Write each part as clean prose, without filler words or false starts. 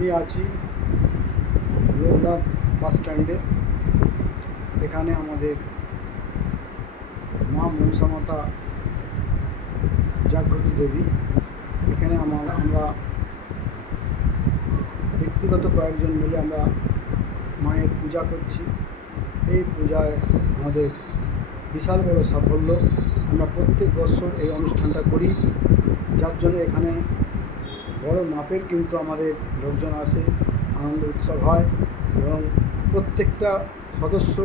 আমি আছি লোকনাথ বাস স্ট্যান্ডে। এখানে আমাদের মা মনসা মাতা জাগ্রত দেবী। এখানে আমরা ব্যক্তিগত কয়েকজন মিলে আমরা মায়ের পূজা করছি। এই পূজায় আমাদের বিশাল বড় সাফল্য। আমরা প্রত্যেক বছর এই অনুষ্ঠানটা করি, যার জন্য এখানে বড় মাপের কিন্তু আমাদের লোকজন আসে, আনন্দ উৎসব হয় এবং প্রত্যেকটা সদস্য,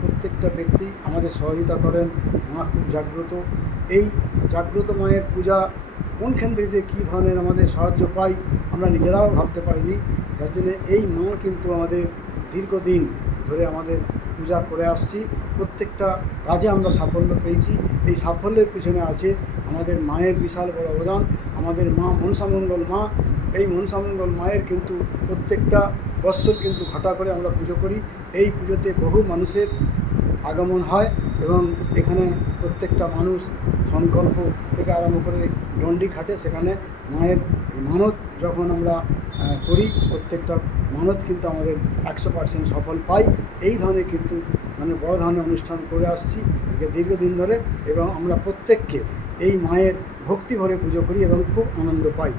প্রত্যেকটা ব্যক্তি আমাদের সহযোগিতা করেন। মা খুব জাগ্রত। এই জাগ্রত মায়ের পূজা কোনখান থেকে যে কী ধরনের আমাদের সাহায্য পাই আমরা নিজেরাও ভাবতে পারিনি। যার জন্যে এই মা কিন্তু আমাদের দীর্ঘদিন ধরে আমাদের পূজা করে আসছি। প্রত্যেকটা কাজে আমরা সাফল্য পেয়েছি। এই সাফল্যের পিছনে আছে আমাদের মায়ের বিশাল বড় অবদান। আমাদের মা মনসামঙ্গল মা, এই মনসামঙ্গল মায়ের কিন্তু প্রত্যেকটা বৎসর কিন্তু ঘটা করে আমরা পুজো করি। এই পুজোতে বহু মানুষের আগমন হয় এবং এখানে প্রত্যেকটা মানুষ সংকল্প থেকে আরম্ভ করে ডন্ডি খাটে। সেখানে মায়ের মানত যখন আমরা করি, প্রত্যেকটা মানত কিন্তু আমাদের 100% সফল পাই। এই ধরনের কিন্তু বড় ধরনের অনুষ্ঠান করে আসছি দীর্ঘদিন ধরে এবং আমরা প্রত্যেককে এই মায়ের ভক্তি ভরে পুজো করি এবং খুব আনন্দ পাই।